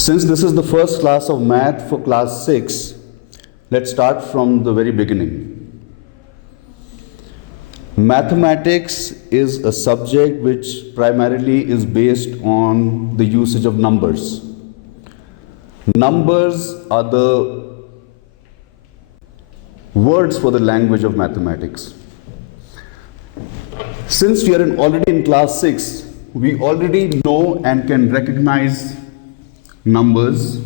Since this is the first class of math for class 6, let's start from the very beginning. Mathematics is a subject which primarily is based on the usage of numbers. Numbers are the words for the language of mathematics. Since we are already in class 6, we already know and can recognize numbers.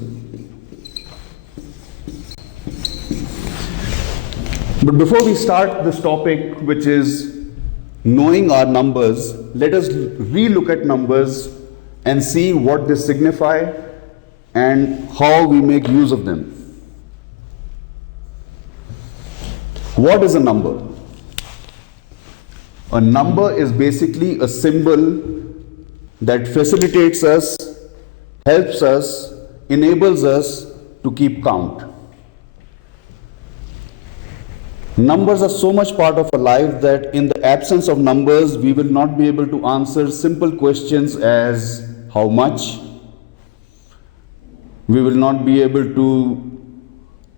But before we start this topic, which is knowing our numbers, let us re-look at numbers and see what they signify and how we make use of them. What is a number? A number is basically a symbol that facilitates us, helps us, enables us to keep count. Numbers are so much part of our life that in the absence of numbers, we will not be able to answer simple questions as how much. We will not be able to,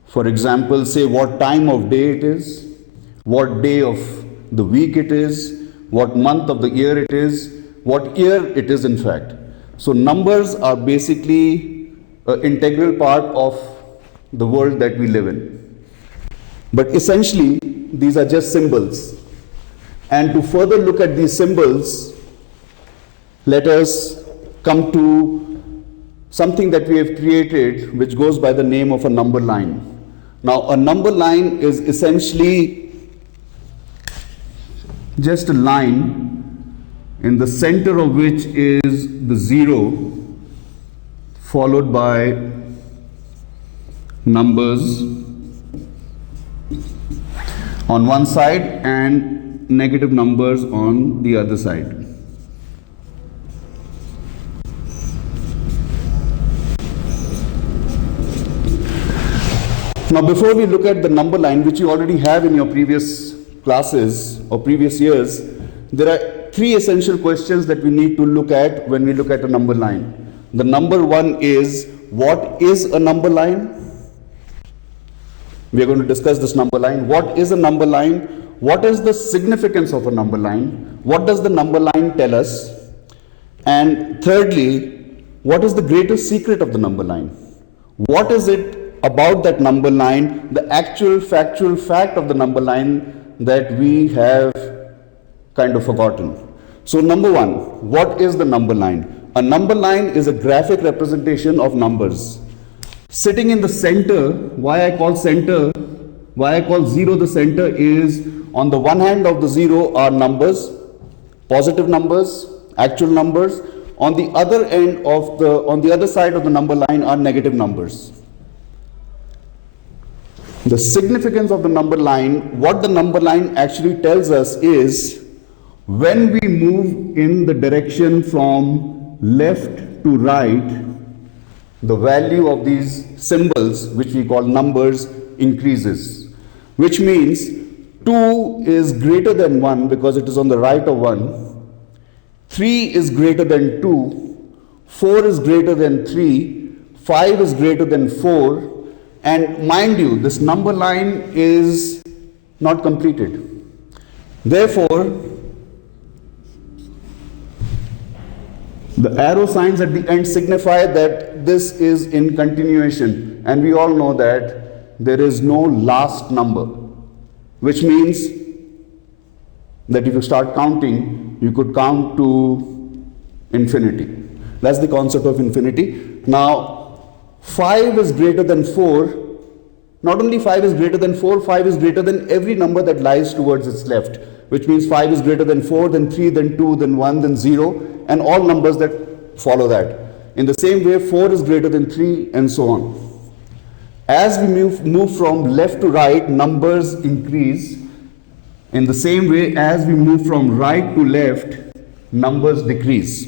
for example, say what time of day it is, what day of the week it is, what month of the year it is, what year it is in fact. So numbers are basically an integral part of the world that we live in. But essentially, these are just symbols. And to further look at these symbols, let us come to something that we have created, which goes by the name of a number line. Now, a number line is essentially just a line in the center of which is the 0 followed by numbers on one side and negative numbers on the other side. Now, before we look at the number line, which you already have in your previous classes or previous years, there are three essential questions that we need to look at when we look at a number line. The number one is, what is a number line? We are going to discuss this number line. What is a number line? What is the significance of a number line? What does the number line tell us? And thirdly, what is the greatest secret of the number line? What is it about that number line, the actual factual fact of the number line that we have kind of forgotten? So number one, what is the number line? A number line is a graphic representation of numbers. Sitting in the center, why I call 0 the center is, on the one hand of the 0 are numbers, positive numbers, actual numbers. On the other side of the number line are negative numbers. The significance of the number line, what the number line actually tells us is, when we move in the direction from left to right, the value of these symbols, which we call numbers, increases. Which means 2 is greater than 1 because it is on the right of 1. 3 is greater than 2. 4 is greater than 3. 5 is greater than 4. And mind you, this number line is not completed. Therefore, the arrow signs at the end signify that this is in continuation. And we all know that there is no last number, which means that if you start counting, you could count to infinity. That's the concept of infinity. Now, 5 is greater than 4. Not only 5 is greater than 4, 5 is greater than every number that lies towards its left, which means 5 is greater than 4, then 3, then 2, then 1, then 0, and all numbers that follow that. In the same way, 4 is greater than 3, and so on. As we move from left to right, numbers increase. In the same way, as we move from right to left, numbers decrease.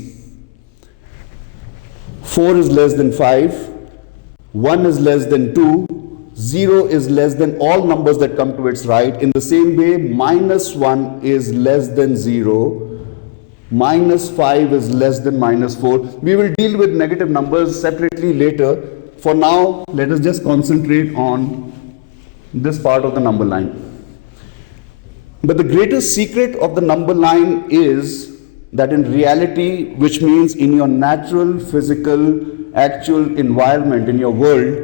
4 is less than 5, 1 is less than 2, 0 is less than all numbers that come to its right. In the same way, -1 is less than 0, minus 5 is less than minus 4. We will deal with negative numbers separately later. For now, let us just concentrate on this part of the number line. But the greatest secret of the number line is that in reality, which means in your natural, physical, actual environment, in your world,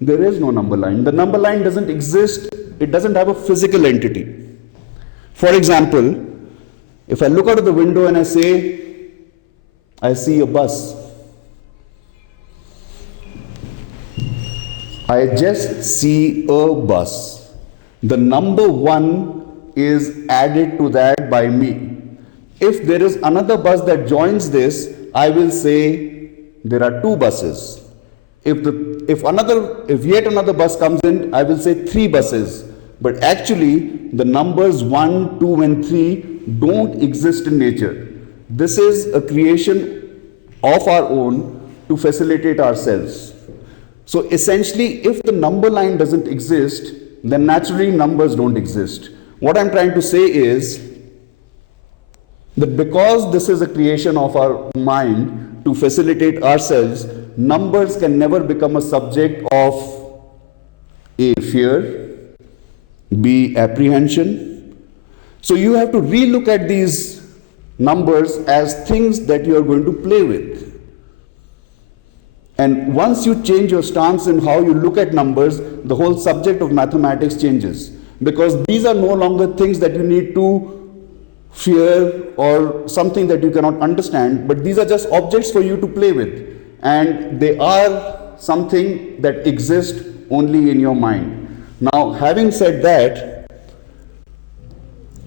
there is no number line. The number line doesn't exist. It doesn't have a physical entity. For example, if I look out of the window and I say, I see a bus. I just see a bus. The number 1 is added to that by me. If there is another bus that joins this, I will say there are 2 buses. If yet another bus comes in, I will say 3 buses. But actually, the numbers 1, 2, and 3 don't exist in nature. This is a creation of our own to facilitate ourselves. So essentially, if the number line doesn't exist, then naturally numbers don't exist. What I'm trying to say is that because this is a creation of our mind to facilitate ourselves, numbers can never become a subject of A, fear, B, apprehension. So you have to relook at these numbers as things that you are going to play with. And once you change your stance in how you look at numbers, the whole subject of mathematics changes. Because these are no longer things that you need to fear or something that you cannot understand, but these are just objects for you to play with. And they are something that exists only in your mind. Now, having said that,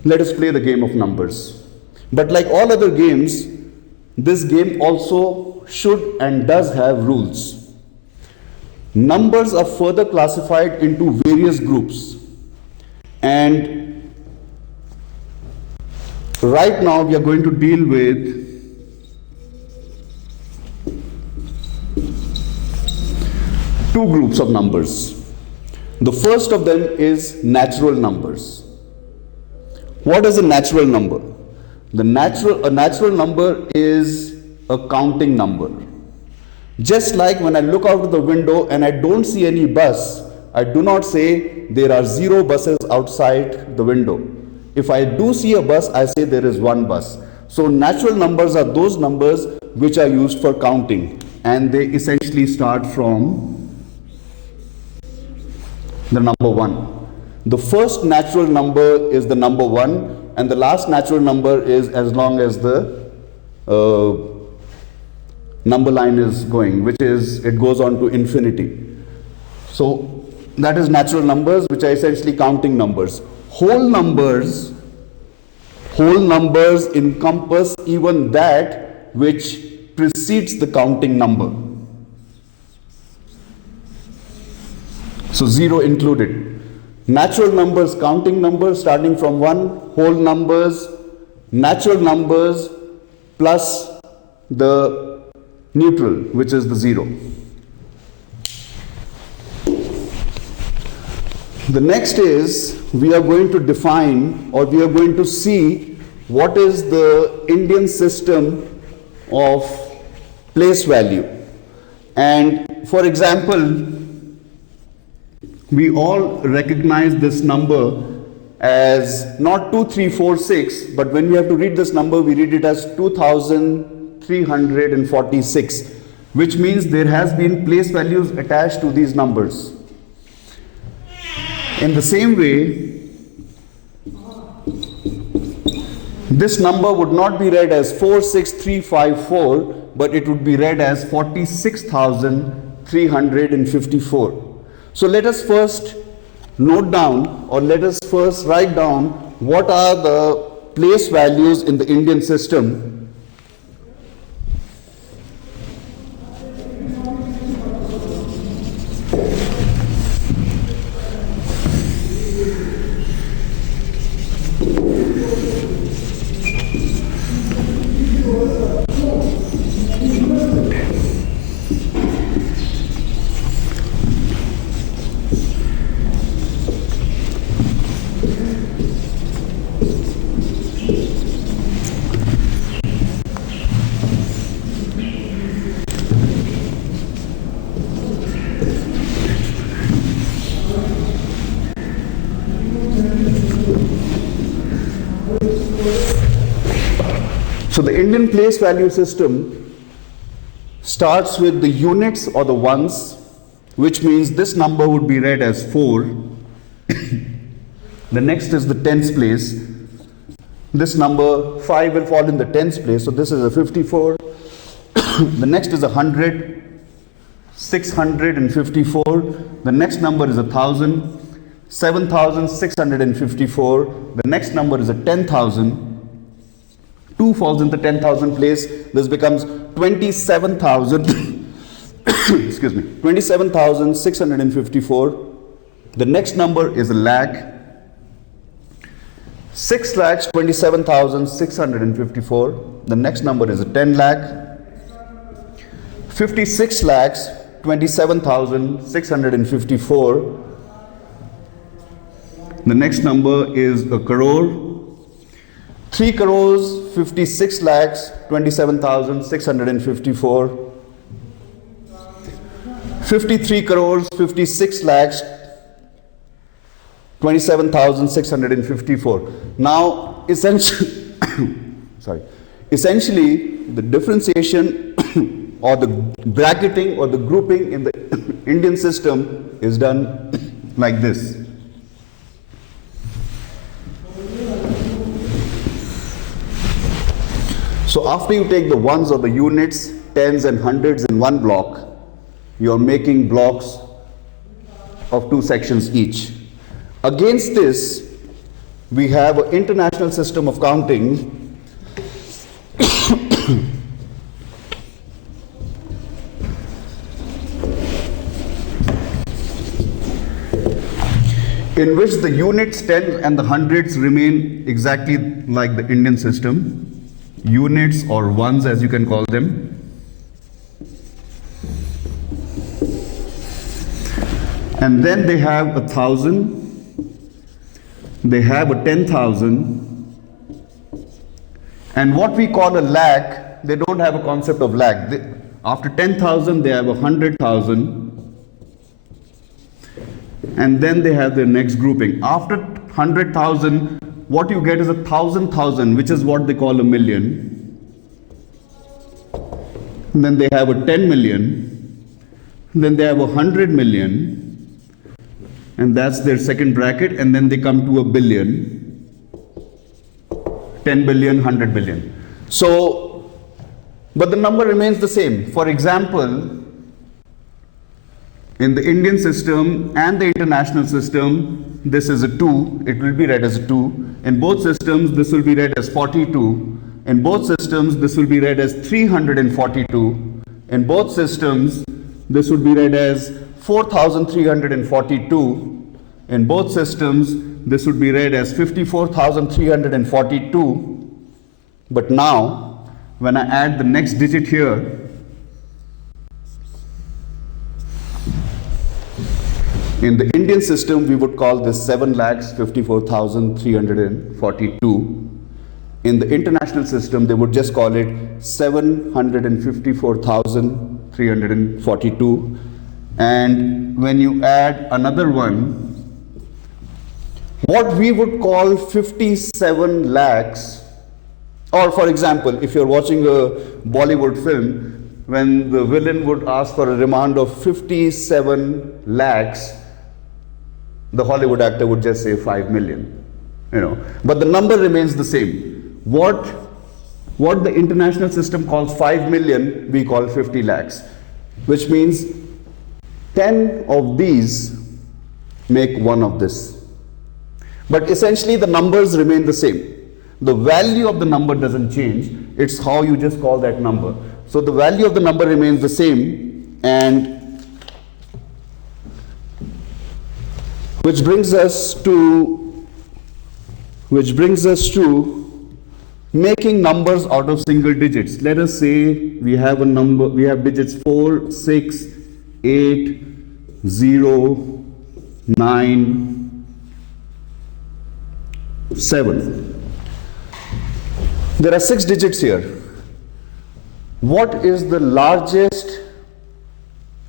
let us play the game of numbers. But like all other games, this game also should and does have rules. Numbers are further classified into various groups. And right now we are going to deal with two groups of numbers. The first of them is natural numbers. What is a natural number? A natural number is a counting number. Just like when I look out of the window and I don't see any bus, I do not say there are 0 buses outside the window. If I do see a bus, I say there is 1 bus. So natural numbers are those numbers which are used for counting, and they essentially start from the number 1. The first natural number is the number 1, and the last natural number is as long as the number line is going, which is, it goes on to infinity. So that is natural numbers, which are essentially counting numbers. Whole numbers encompass even that which precedes the counting number. So 0 included. Natural numbers, counting numbers starting from 1, whole numbers, natural numbers plus the neutral, which is the 0. The next is, we are going to define, or we are going to see what is the Indian system of place value. And for example, we all recognize this number as not 2346, but when we have to read this number, we read it as 2346, which means there has been place values attached to these numbers. In the same way, this number would not be read as 46354, but it would be read as 46,354. So let us first note down, or let us first write down what are the place values in the Indian system. So the Indian place value system starts with the units or the ones, which means this number would be read as 4. The next is the tens place. This number 5 will fall in the tens place, so this is a 54. The next is 100, 654. The next number is 1,000, 7,654. The next number is 10,000. 2 falls in the 10,000 place. This becomes 27,000. Excuse me, 27,654. The next number is a lakh. 6,27,654. The next number is a 10 lakh. 56,27,654. The next number is a crore. 3 crores 56 lakhs 27,654. 53 crores 56 lakhs 27,654. Now essentially the differentiation or the bracketing or the grouping in the Indian system is done like this. So after you take the ones or the units, tens and hundreds in one block, you are making blocks of 2 sections each. Against this, we have an international system of counting in which the units, tens and the hundreds remain exactly like the Indian system. Units or ones, as you can call them. And then they have 1,000, they have a 10,000, and what we call a lakh, they don't have a concept of lakh. After 10,000 they have 100,000, and then they have their next grouping. After 100,000, what you get is 1,000,000, which is what they call a million. And then they have a 10 million. And then they have 100 million. And that's their second bracket. And then they come to a billion. 10 billion, 100 billion. So, but the number remains the same. For example, in the Indian system and the international system, this is a 2, it will be read as a 2. In both systems, this will be read as 42. In both systems, this will be read as 342. In both systems, this would be read as 4,342. In both systems, this would be read as 54,342. But now, when I add the next digit here, in the Indian system, we would call this 7,54,342. In the international system, they would just call it 754,342. And when you add another one, what we would call 57 lakhs, or for example, if you're watching a Bollywood film, when the villain would ask for a remand of 57 lakhs, the Hollywood actor would just say 5 million, but the number remains the same. What the international system calls 5 million, we call 50 lakhs, which means 10 of these make one of this. But essentially the numbers remain the same. The value of the number doesn't change, it's how you just call that number. So the value of the number remains the same, and which brings us to making numbers out of single digits. Let us say we have a number, we have digits 4, 6, 8, 0, 9, 7. There are 6 digits here. What is the largest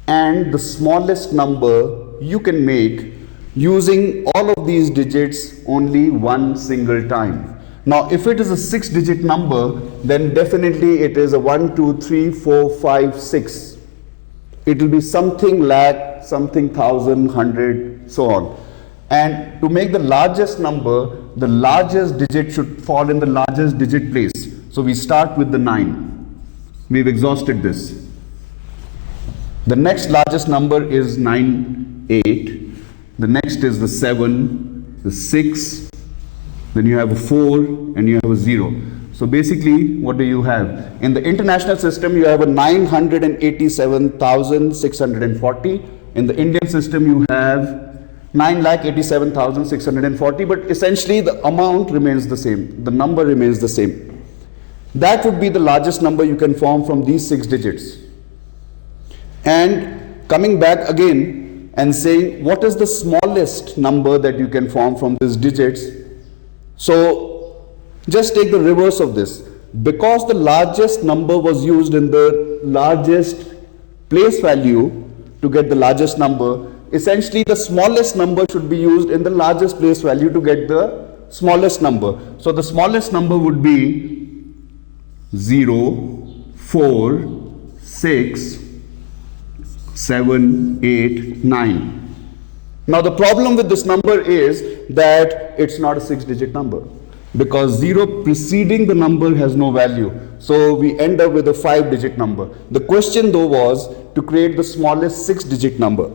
and the smallest number you can make using all of these digits only one single time? Now, if it is a 6-digit number, then definitely it is a 1, 2, 3, 4, 5, 6. It will be something lakh, something thousand, hundred, so on. And to make the largest number, the largest digit should fall in the largest digit place. So we start with the 9. We've exhausted this. The next largest number is 9, 8. The next is the 7, the 6. Then you have a 4 and you have a 0. So basically, what do you have? In the international system, you have a 987,640. In the Indian system, you have 9,87,640. But essentially, the amount remains the same. The number remains the same. That would be the largest number you can form from these 6 digits. And coming back again and saying, what is the smallest number that you can form from these digits? So just take the reverse of this. Because the largest number was used in the largest place value to get the largest number, essentially the smallest number should be used in the largest place value to get the smallest number. So the smallest number would be 0, 4, 6, 7, 8, 9. Now the problem with this number is that it's not a 6-digit number, because 0 preceding the number has no value. So we end up with a 5-digit number. The question though was to create the smallest 6-digit number.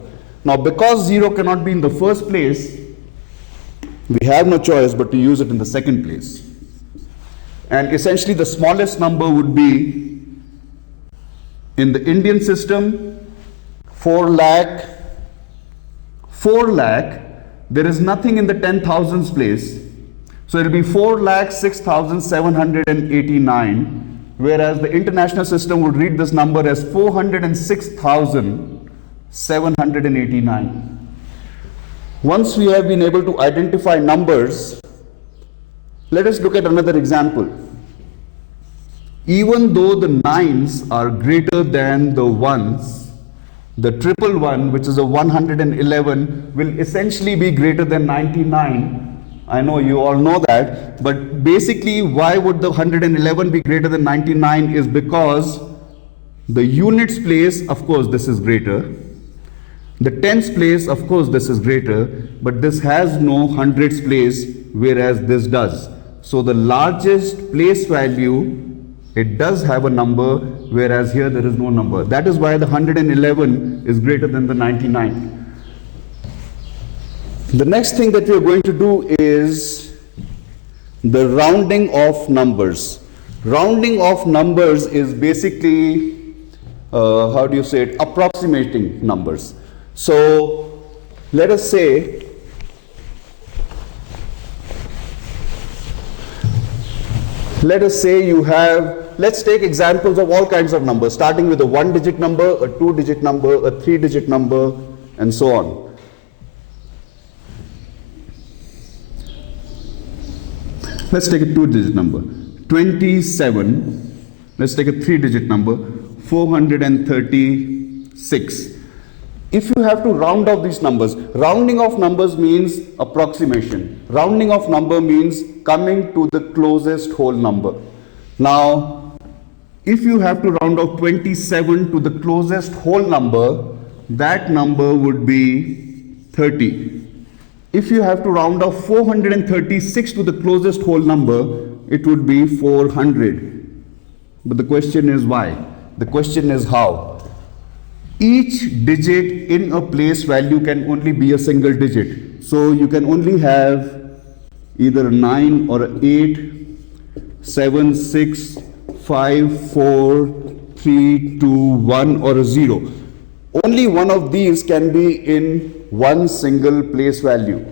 Now because 0 cannot be in the first place, we have no choice but to use it in the second place. And essentially the smallest number would be, in the Indian system, 4 lakh. 4 lakh, there is nothing in the 10,000s place. So it will be 4,06,789, whereas the international system would read this number as 406,789. Once we have been able to identify numbers, let us look at another example. Even though the 9s are greater than the 1s, the triple 1, which is a 111, will essentially be greater than 99. I know you all know that, but basically why would the 111 be greater than 99 is because the units place, of course, this is greater. The tens place, of course, this is greater, but this has no hundreds place, whereas this does. So the largest place value, it does have a number, whereas here there is no number. That is why the 111 is greater than the 99. The next thing that we are going to do is the rounding of numbers. Rounding of numbers is basically, how do you say it, approximating numbers. So let us say you have, let's take examples of all kinds of numbers, starting with a 1-digit number, a 2-digit number, a 3-digit number, and so on. Let's take a 2-digit number, 27. Let's take a 3-digit number, 436. If you have to round off these numbers, rounding off numbers means approximation. Rounding off number means coming to the closest whole number. Now, if you have to round off 27 to the closest whole number, that number would be 30. If you have to round off 436 to the closest whole number, it would be 400. But the question is why? The question is how? Each digit in a place value can only be a single digit. So you can only have either a 9 or an 8, 7, 6, 5, 4, 3, 2, 1 or a 0. Only one of these can be in one single place value.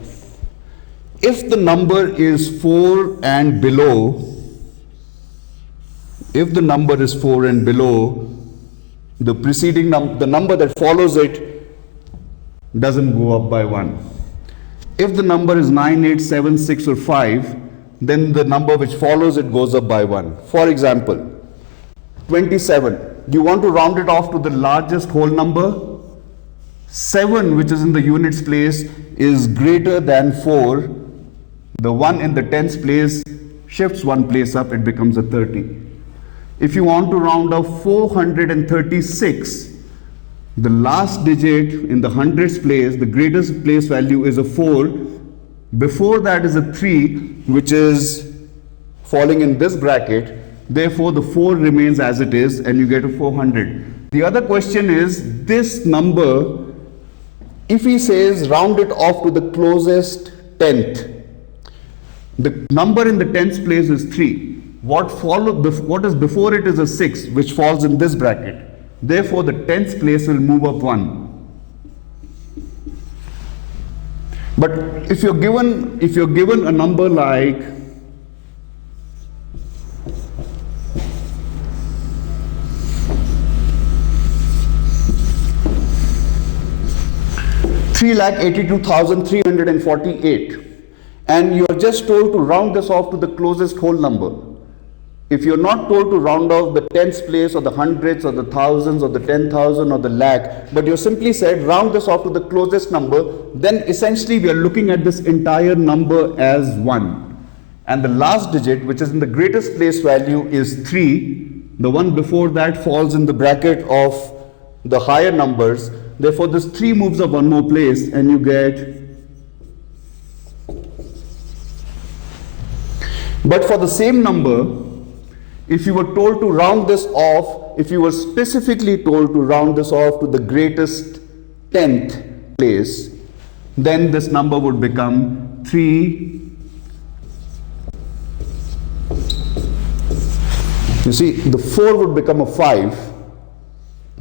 If the number is 4 and below, the preceding the number that follows it doesn't go up by 1. If the number is 9, 8, 7, 6 or 5, then the number which follows it goes up by 1. For example, 27. You want to round it off to the largest whole number? 7, which is in the units place, is greater than 4. The one in the tens place shifts one place up, it becomes a 30. If you want to round off 436, the last digit in the hundreds place, the greatest place value is a 4. Before that is a 3, which is falling in this bracket. Therefore, the 4 remains as it is and you get a 400. The other question is, this number, if he says round it off to the closest tenth, the number in the tens place is 3. What is before it is a 6, which falls in this bracket. Therefore, the tens place will move up 1. But if you're given a number like 3,82,348 and you are just told to round this off to the closest whole number. If you're not told to round off the tens place or the hundreds or the thousands or the 10,000 or the lakh, but you're simply said round this off to the closest number, then essentially we are looking at this entire number as 1. And the last digit, which is in the greatest place value, is 3. The one before that falls in the bracket of the higher numbers. Therefore, this 3 moves up one more place and you get. But for the same number, if you were told to round this off, if you were specifically told to round this off to the greatest 10th place, then this number would become 3. You see, the 4 would become a 5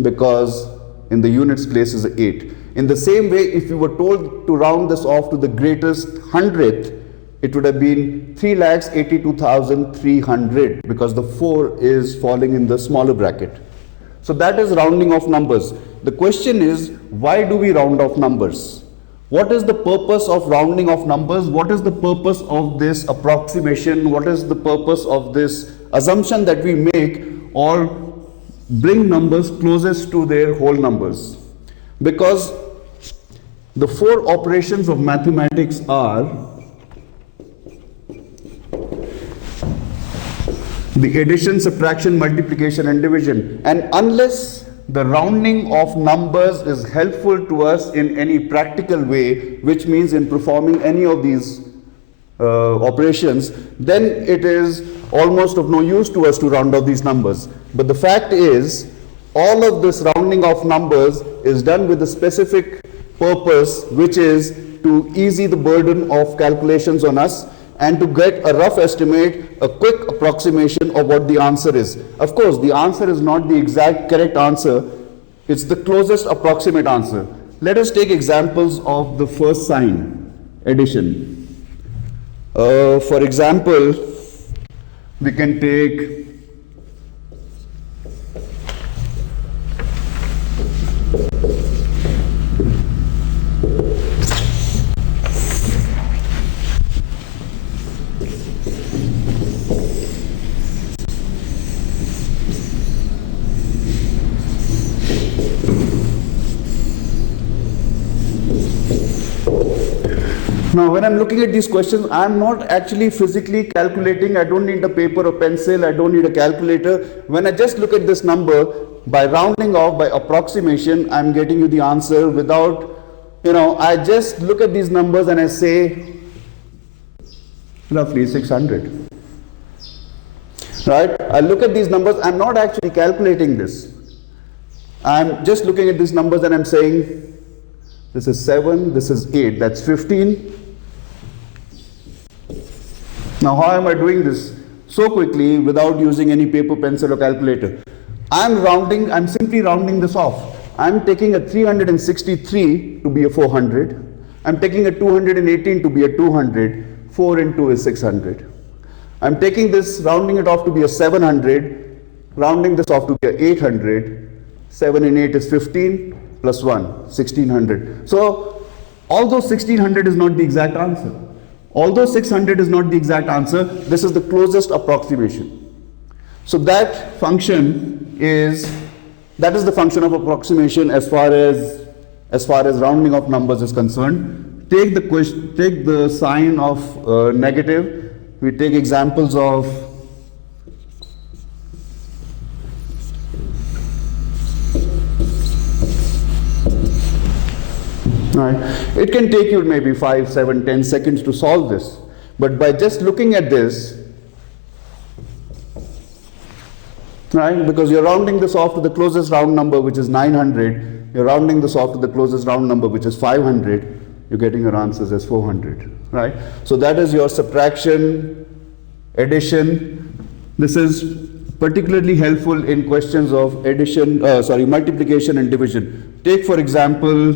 because in the units place is 8. In the same way, if you were told to round this off to the greatest 100th, it would have been 3,82,300 because the 4 is falling in the smaller bracket. So that is rounding off numbers. The question is, why do we round off numbers? What is the purpose of rounding off numbers? What is the purpose of this approximation? What is the purpose of this assumption that we make or bring numbers closest to their whole numbers? Because the 4 operations of mathematics are the addition, subtraction, multiplication and division. And unless the rounding of numbers is helpful to us in any practical way, which means in performing any of these operations, then it is almost of no use to us to round off these numbers. But the fact is, all of this rounding of numbers is done with a specific purpose, which is to ease the burden of calculations on us and to get a rough estimate, a quick approximation of what the answer is. Of course, the answer is not the exact correct answer, it's the closest approximate answer. Let us take examples of the first sign, addition. For example, we can take Now, when I'm looking at these questions, I'm not actually physically calculating. I don't need a paper or pencil. I don't need a calculator. When I just look at this number, by rounding off, by approximation, I'm getting you the answer without, I just look at these numbers and I say, roughly 600. Right? I look at these numbers, I'm not actually calculating this. I'm just looking at these numbers and I'm saying, this is 7, this is 8, that's 15. Now, how am I doing this so quickly without using any paper, pencil or calculator? I'm simply rounding this off. I'm taking a 363 to be a 400. I'm taking a 218 to be a 200. 4 and 2 is 600. I'm taking this, rounding it off to be a 700, rounding this off to be a 800. 7 and 8 is 15 plus 1, 1600. So, although 1600 is not the exact answer, although 600 is not the exact answer, this is the closest approximation. So that is the function of approximation as far as rounding of numbers is concerned. Take the sign of negative. we take examples of right. It can take you maybe 5, 7, 10 seconds to solve this. But by just looking at this, right, because you're rounding this off to the closest round number, which is 900, you're rounding this off to the closest round number, which is 500, you're getting your answers as 400, right? So that is your subtraction, addition. This is particularly helpful in questions of multiplication and division. Take for example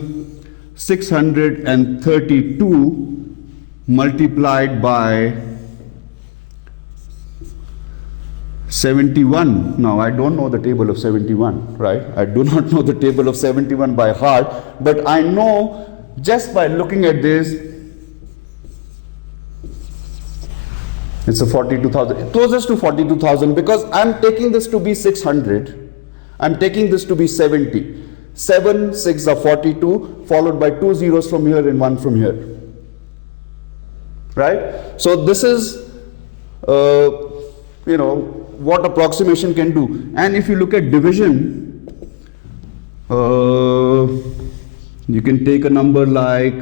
632 multiplied by 71. Now I don't know the table of 71, right? I do not know the table of 71 by heart, but I know just by looking at this, it's a 42,000, closest to 42,000, because I'm taking this to be 600, I'm taking this to be 70. 7, 6 are 42, followed by 2 zeros from here and 1 from here, right? So this is, what approximation can do. And if you look at division, you can take a number like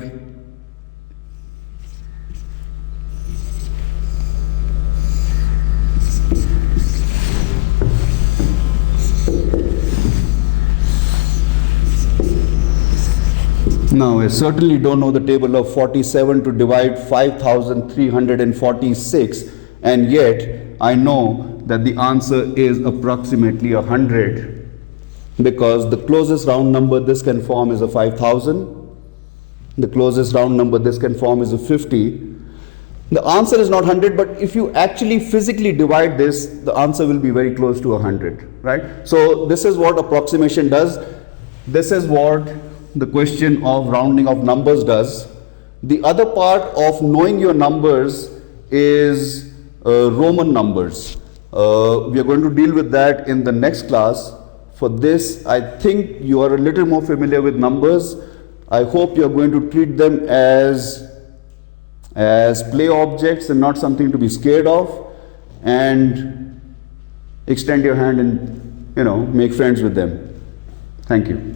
now, I certainly don't know the table of 47 to divide 5,346, and yet I know that the answer is approximately 100, because the closest round number this can form is a 5,000, the closest round number this can form is a 50. The answer is not 100, but if you actually physically divide this, the answer will be very close to 100, right? So this is what approximation does. This is what the question of rounding of numbers does. The other part of knowing your numbers is Roman numbers. We are going to deal with that in the next class. For this, I think you are a little more familiar with numbers. I hope you are going to treat them as play objects and not something to be scared of, and extend your hand and make friends with them. Thank you.